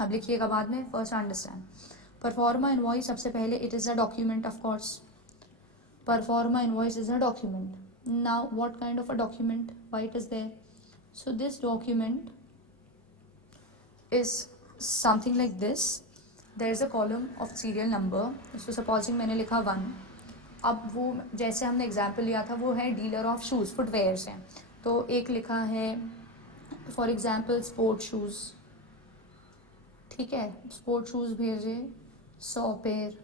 अब लिखिएगा बाद में, फर्स्ट अंडरस्टैंड। परफॉर्मा इनवॉइस, सबसे पहले it is a document of course. Proforma invoice is a document. Now what kind of a document, why it is there? So this document is something like this. There is a column of serial number. So supposing मैंने लिखा 1. अब वो जैसे हमने example लिया था वो है डीलर ऑफ शूज़, फुटवेयर्स हैं, तो एक लिखा है फॉर एग्जाम्पल स्पोर्ट शूज़, ठीक है, स्पोर्ट शूज़ भेजे 100 पेयर,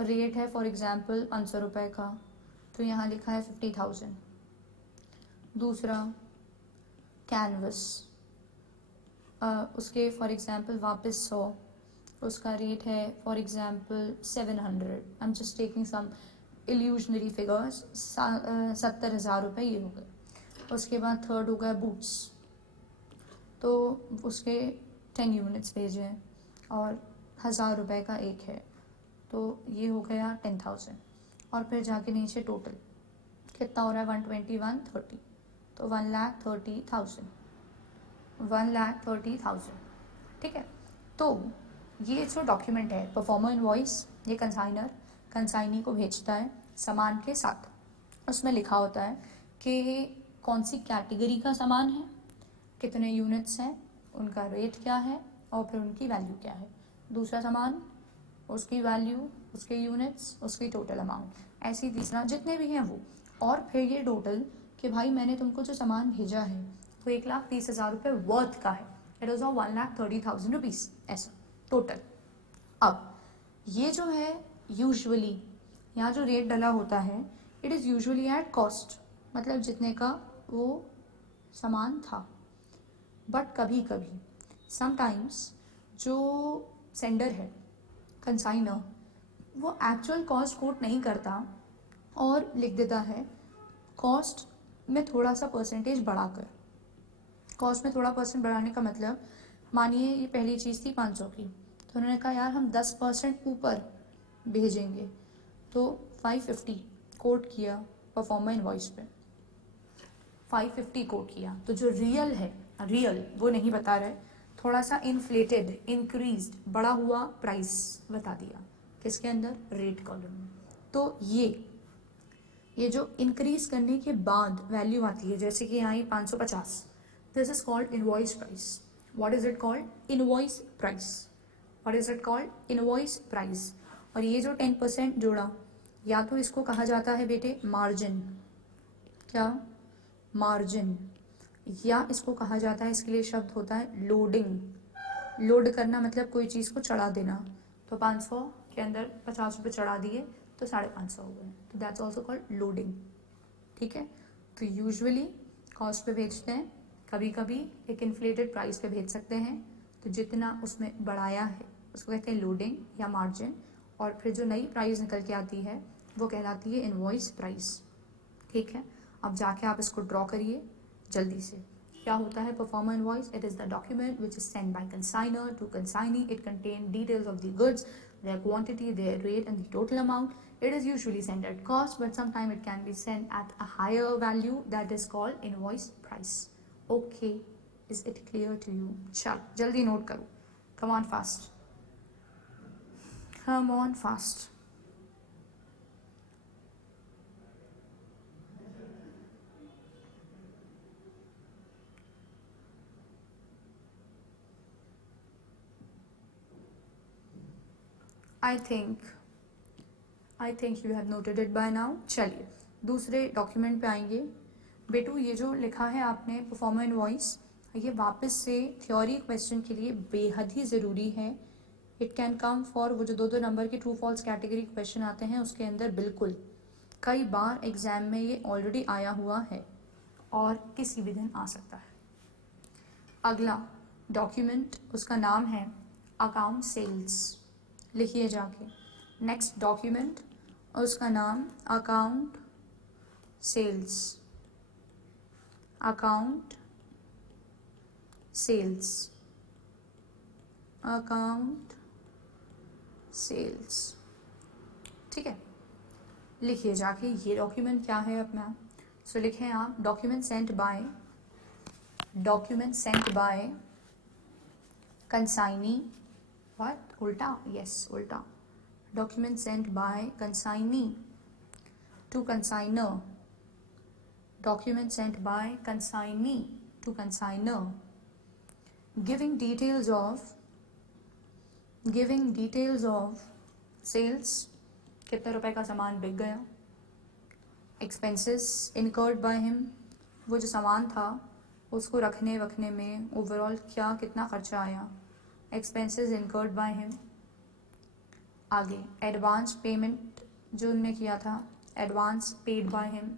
रेट है फॉर एग्जाम्पल 500 रुपये का, तो यहाँ लिखा है 50,000. दूसरा कैनवस, उसके फॉर एग्जांपल वापस 100, उसका रेट है for example 700. I am just taking some illusionary figures. 70,000 रुपये ये हो गए. उसके बाद थर्ड हो गया बूट्स, तो उसके 10 यूनिट्स भेजे हैं और 1,000 रुपये का एक है, तो ये हो गया 10,000. और फिर जाके नीचे टोटल कितना हो रहा है 120, 130, तो 1,30,000. 1,30,000, ठीक है. तो ये जो डॉक्यूमेंट है परफॉर्मर इनवॉइस, ये कंसाइनी को भेजता है सामान के साथ. उसमें लिखा होता है कि कौन सी कैटेगरी का सामान है, कितने यूनिट्स हैं, उनका रेट क्या है और फिर उनकी वैल्यू क्या है. दूसरा सामान, उसकी वैल्यू, उसके यूनिट्स, उसकी टोटल अमाउंट, ऐसी तीसरा जितने भी हैं वो. और फिर ये टोटल कि भाई मैंने तुमको जो सामान भेजा है वो 1,30,000 रुपये वर्थ का है. इट इज़ ऑफ 1,30,000 रुपीज़, ऐसा टोटल. अब ये जो है यूजुअली यहाँ जो रेट डला होता है, it is usually at cost, मतलब जितने का वो सामान था. बट कभी कभी समटाइम्स जो सेंडर है, कंसाइनर, वो एक्चुअल कॉस्ट कोट नहीं करता और लिख देता है कॉस्ट में थोड़ा सा परसेंटेज बढ़ाकर. कॉस्ट में थोड़ा परसेंट बढ़ाने का मतलब, मानिए ये पहली चीज़ थी 500 की, तो उन्होंने कहा यार हम 10% ऊपर भेजेंगे, तो 550 कोट किया परफॉर्मर इनवॉइस पे, 550 कोट किया. तो जो रियल वो नहीं बता रहे, थोड़ा सा इन्फ्लेटेड, इंक्रीज्ड, बढ़ा हुआ प्राइस बता दिया. किसके अंदर? रेट कॉलम में. तो ये जो इंक्रीज करने के बाद वैल्यू आती है, जैसे कि यहाँ 550, this is called invoice price. What is it called? Invoice price. What is it called? Invoice price. और ये जो 10% जोड़ा, या तो इसको कहा जाता है बेटे मार्जिन, क्या? मार्जिन. या इसको कहा जाता है, इसके लिए शब्द होता है लोडिंग. लोड करना मतलब कोई चीज़ को चढ़ा देना. तो 500 के अंदर 50 रुपये चढ़ा दिए तो 550 हो गए, तो दैट्स ऑल्सो कॉल्ड लोडिंग. ठीक है. तो यूजुअली कॉस्ट पे भेजते हैं, कभी कभी एक इन्फ्लेटेड प्राइस पे भेज सकते हैं. तो जितना उसमें बढ़ाया है उसको कहते हैं लोडिंग या मार्जिन. और फिर जो नई प्राइस निकल के आती है वो कहलाती है इनवॉइस प्राइस. ठीक है. अब जाके आप इसको ड्रॉ करिए जल्दी से. क्या होता है performer invoice? It is the document which is send by consignor to consignee. It contain details of the goods, their quantity, their rate and the total amount. It is usually sent at cost, but sometimes it can be sent at a higher value, that is called invoice price. Okay, is it clear to you? चल जल्दी note करो. Come on fast. Come on fast. I think you have noted it by now. चलिए दूसरे document पे आएंगे. बेटू ये जो लिखा है आपने परफॉर्मर इनवॉइस, ये वापस से थ्योरी क्वेश्चन के लिए बेहद ही ज़रूरी है. इट कैन कम फॉर वो जो 2-2 नंबर के ट्रू फॉल्स कैटेगरी क्वेश्चन आते हैं उसके अंदर. बिल्कुल कई बार एग्जाम में ये ऑलरेडी आया हुआ है और किसी भी दिन आ सकता है. अगला डॉक्यूमेंट, उसका नाम है अकाउंट सेल्स. लिखिए जाके. नेक्स्ट डॉक्यूमेंट, उसका नाम account sales. Account sales. Account sales. ठीक है. लिखिए जाके ये डॉक्यूमेंट क्या है अपना. सो लिखें आप document sent bye consignee, what, ulta, yes, ulta, document sent by consignee to consignor, document sent by consignee to consignor, giving details of sales, कितने रुपए का सामान बिक गया, expenses incurred by him, वो जो सामान था उसको रखने वखने में ओवरऑल क्या कितना खर्चा आया, expenses incurred by him. आगे एडवांस पेमेंट जो उनने किया था, advance paid by him,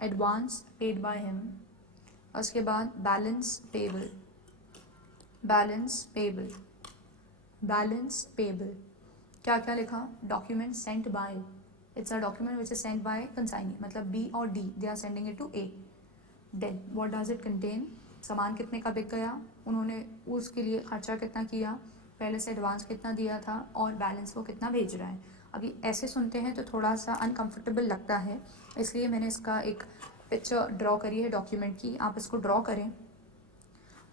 advance paid by him. उसके बाद balance payable, balance payable, balance payable. क्या क्या लिखा, document sent by, it's a document which is sent by consignee, मतलब बी और D they are sending it to A. Then what does it contain, सामान कितने का बिक गया, उन्होंने उसके लिए खर्चा कितना किया, पहले से एडवांस कितना दिया था, और बैलेंस वो कितना भेज रहा है. अभी ऐसे सुनते हैं तो थोड़ा सा अनकंफर्टेबल लगता है, इसलिए मैंने इसका एक पिक्चर ड्रॉ करी है डॉक्यूमेंट की, आप इसको ड्रॉ करें.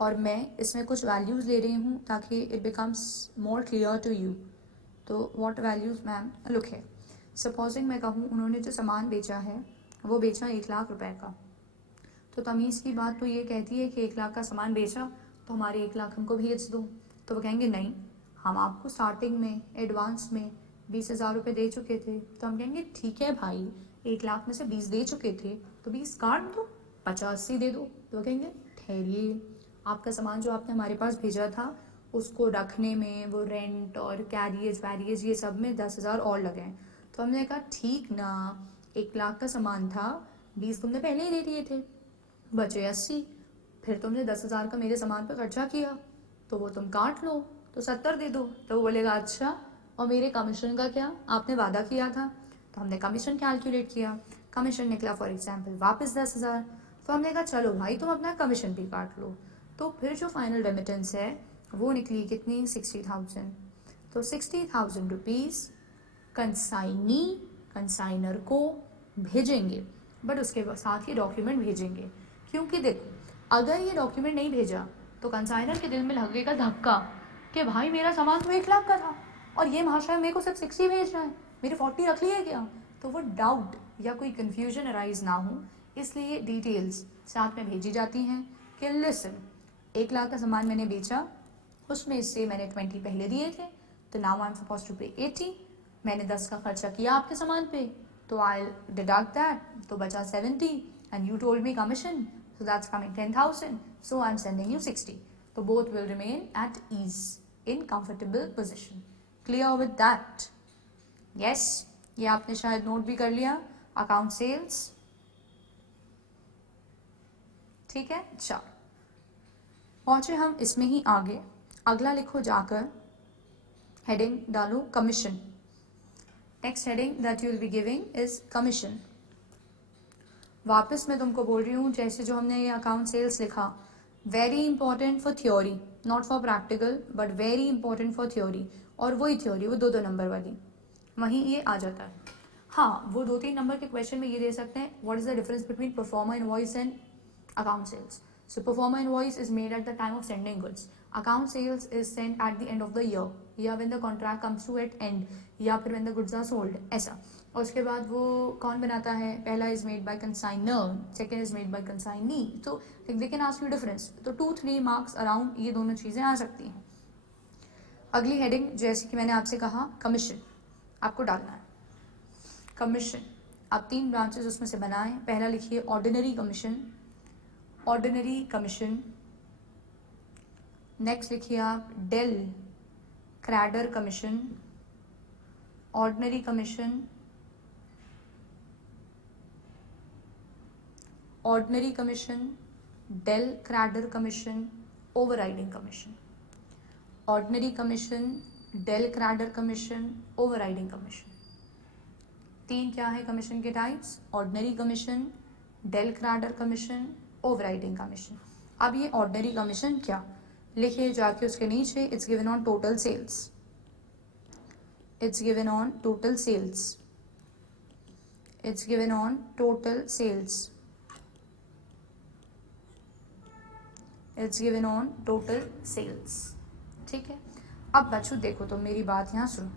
और मैं इसमें कुछ वैल्यूज़ ले रही हूँ ताकि it becomes more clear to you. तो व्हाट वैल्यूज़ मैम, लुक है, सपोजिंग मैं कहूँ उन्होंने जो सामान बेचा है वो बेचा 1,00,000 रुपए का, तो तमीज़ की बात तो ये कहती है कि 1,00,000 का सामान बेचा तो हमारे 1,00,000 हमको भेज दो. तो वो कहेंगे नहीं, हम आपको स्टार्टिंग में एडवांस में 20,000 रुपये दे चुके थे. तो हम कहेंगे ठीक है भाई, 1,00,000 में से 20 दे चुके थे तो 20 काट दो, 85 दे दो. तो वो कहेंगे ठहरिए, आपका सामान जो आपने हमारे पास भेजा था उसको रखने में वो रेंट और कैरियज वैरियज ये सब में 10,000 और लगे हैं. तो हमने कहा ठीक ना, 1,00,000 का सामान था, 20 तुमने पहले ही दे दिए थे, बचे 80, फिर तुमने 10,000 का मेरे सामान पर खर्चा किया तो वो तुम काट लो, तो 70 दे दो. तो वो बोलेगा अच्छा, और मेरे कमीशन का क्या, आपने वादा किया था. तो हमने कमीशन कैलकुलेट किया, कमीशन निकला फॉर एग्जांपल वापस 10,000. तो हमने कहा चलो भाई तुम अपना कमीशन भी काट लो. तो फिर जो फाइनल रेमिटेंस है वो निकली कितनी, 60,000. तो 60,000 रुपीज़ कंसाइनी कंसाइनर को भेजेंगे, बट उसके साथ ही डॉक्यूमेंट भेजेंगे. क्योंकि देखो अगर ये डॉक्यूमेंट नहीं भेजा तो कंसाइनर के दिल में लगेगा धक्का कि भाई मेरा सामान तो 1,00,000 का था और ये महाशय मेरे को सिर्फ 60 भेज रहा है, मेरे 40 रख लिए क्या. तो वो डाउट या कोई कन्फ्यूजन अराइज ना हो, इसलिए डिटेल्स साथ में भेजी जाती हैं कि लिसन, 1,00,000 का सामान मैंने बेचा, उसमें से मैंने 20 पहले दिए थे, तो now I am suppose to pay 80. मैंने 10 का खर्चा किया आपके सामान पे, तो आई डिडक्ट दैट, तो बचा 70, and you told me commission, so that's coming 10,000, so I'm sending you 60. So both will remain at ease, in comfortable position. Clear with that? Yes, ये आपने शायद नोट भी कर लिया, अकाउंट सेल्स. ठीक है, चलो पहुंचे हम इसमें ही आगे. अगला लिखो जाकर, हेडिंग डालो commission. Next heading that you will be giving is commission. वापस मैं तुमको बोल रही हूँ, जैसे जो हमने ये अकाउंट सेल्स लिखा, very important for theory, not for practical, but very important for theory. और वही थ्योरी, वो 2-2 नंबर वाली, वहीं ये आ जाता है. हाँ, वो 2-3 नंबर के क्वेश्चन में ये दे सकते हैं, what is the difference between proforma invoice and account sales. So performer invoice is made at the time of sending goods. Account sales is sent at the end of the year, या when the contract comes to its end, या फिर when the goods are sold, ऐसा. और उसके बाद वो कौन बनाता है, पहला is made by consignor, second is made by consignee. तो they can ask you difference. तो 2-3 marks around ये दोनों चीज़ें आ सकती हैं. अगली हेडिंग जैसे कि मैंने आपसे कहा, कमीशन आपको डालना है. कमीशन आप 3 ब्रांचेस उसमें से बनाएं. पहला लिखिए ordinary commission, ordinary commission. Next लिखिए आप del credere commission, ordinary commission, ordinary commission, del credere commission, overriding commission. Ordinary commission, del credere commission, overriding commission. 3 क्या है कमीशन के types, ordinary commission, del credere commission, overriding commission. अब ये ordinary commission क्या, लिखिए जाके उसके नीचे, it's given on total sales, it's given on total sales, it's given on total sales, it's given on total sales. ठीक है। अब बच्चों देखो, तो मेरी बात यहाँ सुनो।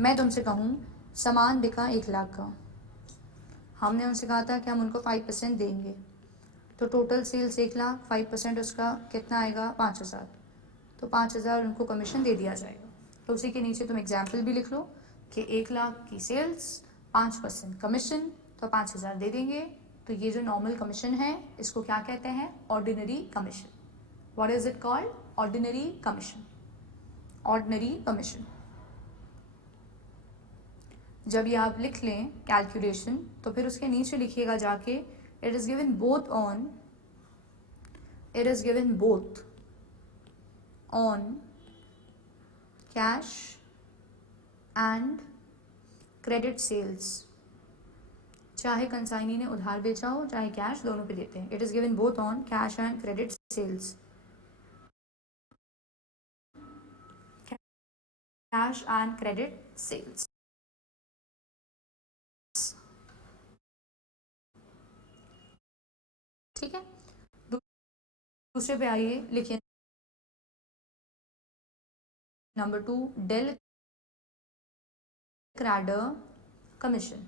मैं तुमसे कहूँ सामान बिका 1 लाख का, हमने उनसे कहा था कि हम उनको 5% देंगे, तो टोटल सेल्स 1 लाख, 5% उसका कितना आएगा 5,000, तो 5,000 उनको कमीशन दे दिया जाएगा। तो उसी के नीचे तुम एग्जाम्पल भी लिख लो कि 1 लाख की सेल्स, 5% कमीशन, तो 5,000 दे देंगे। तो ये जो नॉर्मल कमीशन है इसको क्या कहते हैं? Ordinary commission. What is it called? Ordinary commission. Ordinary commission. जब ये आप लिख लें कैलकुलेशन, तो फिर उसके नीचे लिखिएगा जाके it is given both on, it is given both on cash and credit sales. चाहे कंसाइनी ने उधार बेचा हो चाहे कैश, दोनों पे देते हैं। It is given both on cash and credit sales. Cash and credit sales. ठीक है। दूसरे पे आइए, लिखिए number 2, del credere commission.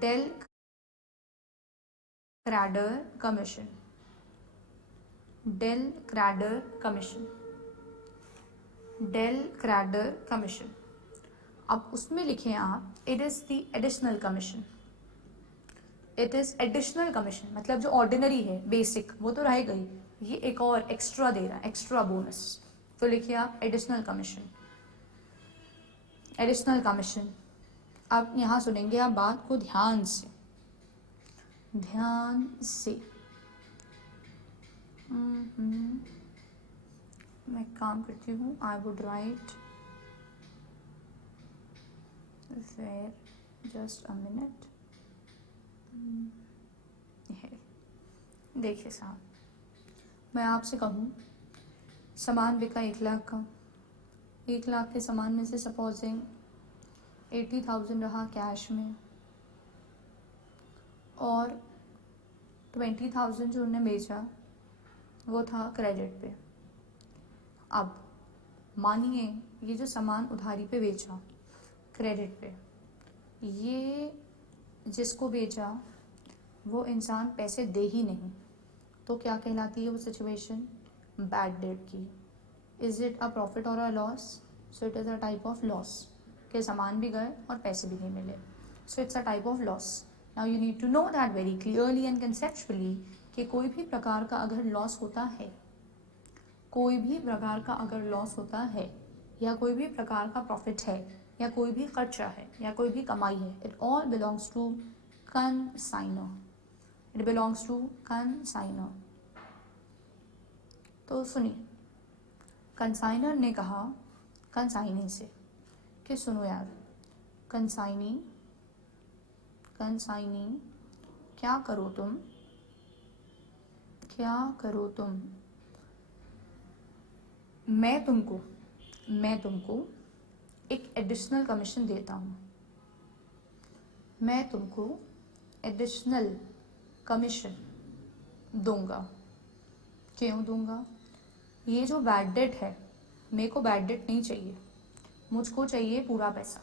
Del credere commission. Del credere commission. Del credere commission. अब उसमें लिखें आप it is the additional commission. It is additional commission, मतलब जो ऑर्डिनरी है बेसिक वो तो रह गई, ये एक और एक्स्ट्रा दे रहा है, एक्स्ट्रा बोनस। तो लिखिए आप एडिशनल कमीशन। Additional commission. अब यहाँ सुनेंगे आप बात को ध्यान से, ध्यान से। मैं काम करती हूँ, I would write where, just a minute. देखिए साहब, मैं आपसे कहूँ सामान बिका 1 लाख का, 1 लाख के सामान में से सपोजिंग 80,000 रहा कैश में और 20,000 जो उन्होंने बेचा वो था क्रेडिट पे। अब मानिए ये जो सामान उधारी पे बेचा क्रेडिट पे, ये जिसको बेचा वो इंसान पैसे दे ही नहीं, तो क्या कहलाती है वो सिचुएशन? बैड डेट की। इज इट अ प्रॉफिट और a loss? So it is a type of loss, के सामान भी गए और पैसे भी नहीं मिले, so it's a type of loss. Now you need to know that very clearly and conceptually कि कोई भी प्रकार का अगर लॉस होता है, कोई भी प्रकार का अगर लॉस होता है, या कोई भी प्रकार का प्रॉफिट है, या कोई भी खर्चा है, या कोई भी कमाई है, it all belongs to consignor. It belongs to consignor. तो सुनिए, कंसाइनर ने कहा कंसाइनी से कि सुनो यार, कंसाइनी कंसाइनी क्या करो तुम, क्या करो तुम, मैं तुमको एक एडिशनल कमीशन देता हूँ। मैं तुमको एडिशनल कमीशन दूंगा। क्यों दूंगा? ये जो बैड डेट है, मेरे को बैड डेट नहीं चाहिए, मुझको चाहिए पूरा पैसा।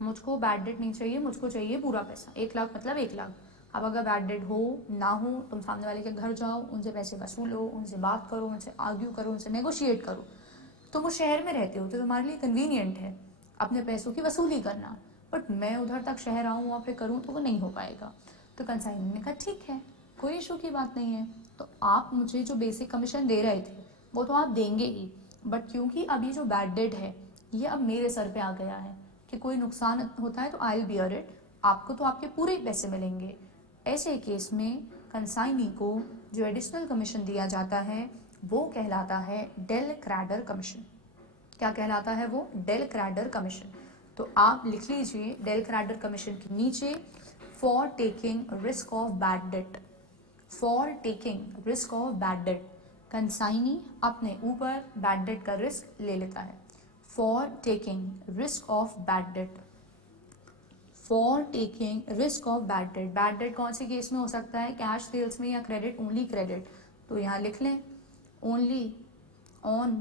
मुझको बैड डेट नहीं चाहिए, मुझको चाहिए पूरा पैसा। 1 लाख मतलब 1 लाख। अब अगर बैड डेट हो ना हो, तुम सामने वाले के घर जाओ, उनसे पैसे वसूलो, उनसे बात करो, उनसे आर्ग्यू करो, उनसे नेगोशिएट करो। तुम उस शहर में रहते हो तो तुम्हारे लिए कन्वीनियंट है अपने पैसों की वसूली करना, बट मैं उधर तक शहर आऊँ वहाँ पे करूँ तो वो नहीं हो पाएगा। तो कंसाइनर ने कहा ठीक है, कोई इशू की बात नहीं है, तो आप मुझे जो बेसिक कमीशन दे रहे थे वो तो आप देंगे ही, बट क्योंकि अभी जो बैड डेट है ये अब मेरे सर पे आ गया है कि कोई नुकसान होता है तो आई विल बियर इट, आपको तो आपके पूरे ही पैसे मिलेंगे। ऐसे केस में कंसाइनी को जो एडिशनल कमीशन दिया जाता है वो कहलाता है डेल क्रैडर कमीशन। क्या कहलाता है वो? Del credere commission. तो आप लिख लीजिए डेल क्रैडर कमीशन के नीचे, for taking risk of bad debt. For taking risk of bad debt, consignee अपने ऊपर बैड डेट का रिस्क ले लेता है। For taking risk of bad debt, for taking risk of bad debt. Bad debt कौन सी केस में हो सकता है, कैश सेल्स में या क्रेडिट, ओनली क्रेडिट। तो यहाँ लिख लें only on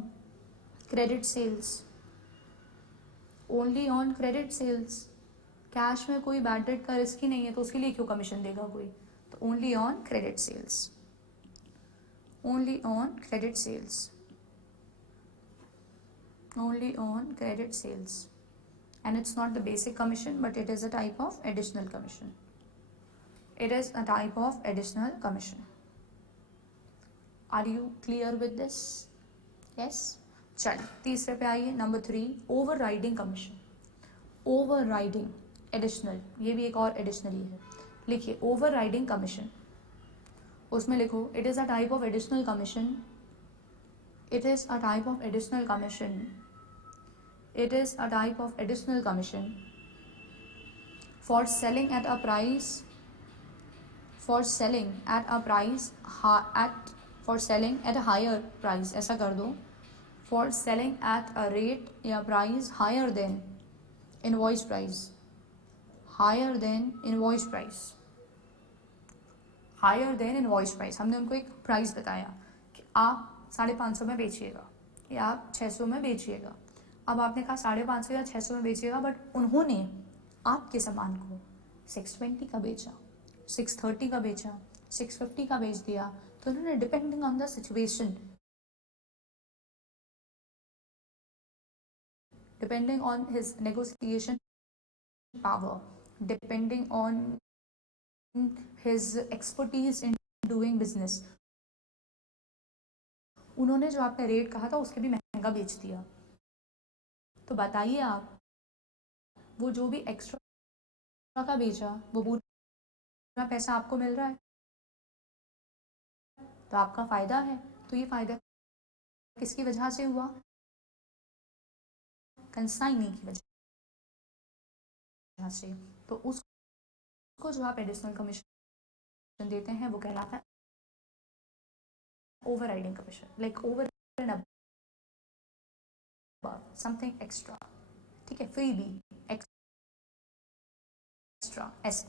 credit sales, only on credit sales. Cash में कोई बैड डेट का रिस्क ही नहीं है तो उसके लिए क्यों कमीशन देगा कोई। तो only on credit sales, only on credit sales, only on credit sales, and it's not the basic commission but it is a type of additional commission, it is a type of additional commission. Are you clear with this? Yes. चलिए तीसरे पे आइए, number 3 over riding commission. Over riding additional, ये भी एक और additional ही है। लिखिए ओवर राइडिंग कमीशन, उसमें लिखो it is a type of additional commission, it is a type of additional commission, it is a type of additional commission for selling at a price, for selling at a price for selling at a higher price, ऐसा कर दो, for selling at a rate या price higher than invoice price, higher than invoice price, higher than invoice price। हमने उनको एक price बताया कि आप 550 में बेचिएगा या आप 600 में बेचिएगा। अब आपने कहा 550 या 600 में बेचिएगा, बट उन्होंने आपके सामान को 620 का बेचा, 630 का बेचा, 650 का बेच दिया। तो उन्होंने depending on the situation, depending on his negotiation power, depending on his expertise in doing business, उन्होंने जो आपने रेट कहा था उसके भी महंगा बेच दिया। तो बताइए आप, वो जो भी एक्स्ट्रा का बेचा वो पूरा पैसा आपको मिल रहा है, तो आपका फ़ायदा है। तो ये फ़ायदा किसकी वजह से हुआ, कंसाइनी की वजह से। तो उसको जो आप एडिशनल कमीशन देते हैं वो कहलाता है over riding commission, like over and above something extra, ठीक है, फ्री बी एक्स्ट्रा ऐसे,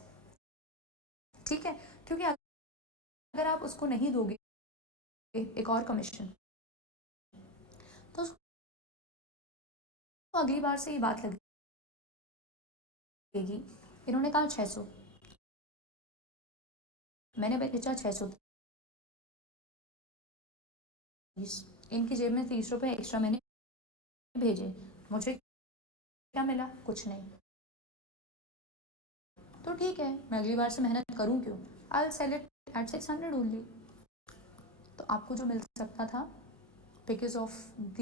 ठीक है। क्योंकि अगर आप उसको नहीं दोगे एक और कमीशन तो अगली बार से ये बात लगेगी, इन्होंने कहा 600, मैंने बेचा 630, इनकी जेब में 30 रुपये एक्स्ट्रा मैंने भेजे, मुझे क्या मिला, कुछ नहीं। तो ठीक है, मैं अगली बार से मेहनत करूं क्यों, I will sell it at 600 only. तो आपको जो मिल सकता था because of the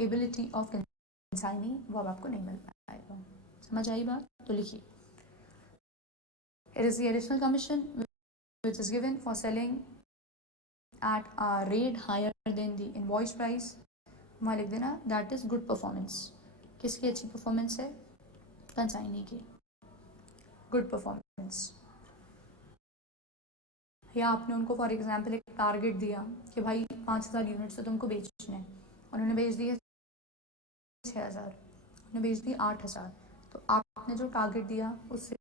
ability of consignee, वो अब आपको नहीं मिल पाएगा। समझ आई बात? तो लिखिए it is the additional commission which is given for selling at a rate higher than the invoice price। वहाँ लिख देना that is good performance। किसकी अच्छी परफॉर्मेंस है, कंसाइनी की गुड परफॉर्मेंस। या आपने उनको फॉर एग्जांपल एक टारगेट दिया कि भाई 5000 यूनिट्स तो तुमको बेचने हैं, उन्होंने बेच दिए 6000, उन्होंने बेच दिए 8000, तो आपने जो टारगेट दिया उससे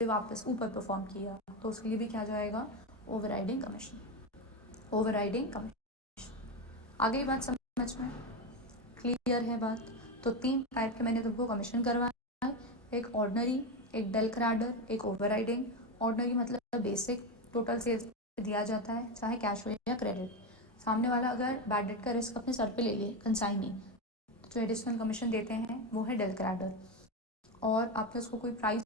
वापस ऊपर परफॉर्म किया, तो उसके लिए भी क्या जाएगा, ओवरराइडिंग कमीशन, ओवरराइडिंग कमीशन। आ गई बात समझ में, क्लियर है बात? तो 3 टाइप के मैंने तुमको कमीशन करवाया, एक ऑर्डनरी, एक डेल क्रैडर, एक ओवरराइडिंग। ऑर्डनरी मतलब बेसिक टोटल सेल्स दिया जाता है, चाहे कैश हो या क्रेडिट। सामने वाला अगर बैड डेट का रिस्क अपने सर पे ले ले, कंसाइनी, तो जो एडिशनल कमीशन देते हैं वो है डेल क्रैडर। और आपने उसको कोई प्राइस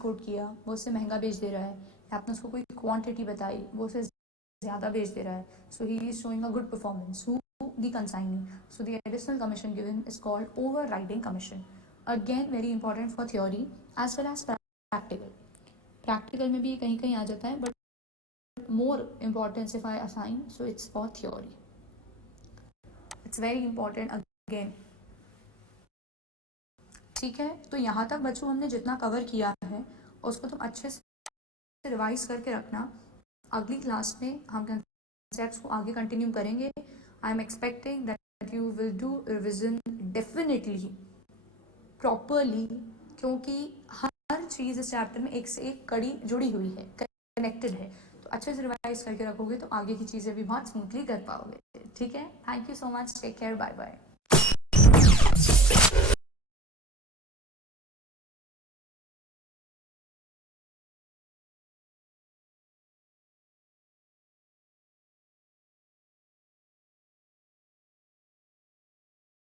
कोट किया, वो उससे महंगा बेच दे रहा है, या आपने उसको कोई क्वांटिटी बताई, वो उससे ज़्यादा बेच दे रहा है, so he is showing a good performance, who the consignee. So the additional commission given is called overriding commission. Again very important for theory as well as practical. Practical में भी कहीं कहीं आ जाता है, but more importance if I assign, so it's for theory, it's very important again, ठीक है। तो यहाँ तक बच्चों हमने जितना कवर किया है उसको तुम अच्छे से रिवाइज करके रखना। अगली क्लास में हम कंसेप्ट्स को आगे कंटिन्यू करेंगे। I am expecting that you will do revision definitely properly क्योंकि हर चीज़ इस चैप्टर में एक से एक कड़ी जुड़ी हुई है, कनेक्टेड है। तो अच्छे से रिवाइज करके रखोगे तो आगे की चीज़ें भी बहुत स्मूथली कर पाओगे। ठीक है, thank you so much, take care, bye bye.